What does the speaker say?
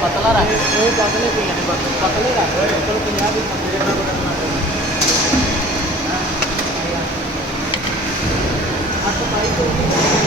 ਪਤਲਾ ਰੱਖ ਉਹ ਪਤਲੇ ਪਈਆਂ ਨੇ ਬਸ ਪਤਲੇ ਰੱਖ ਚਲੋ 50 ਦੀ ਪਤਲੇ ਦਾ ਬਣਾ ਲਓ ਅੱਠ ਪਾਈ ਤੋਂ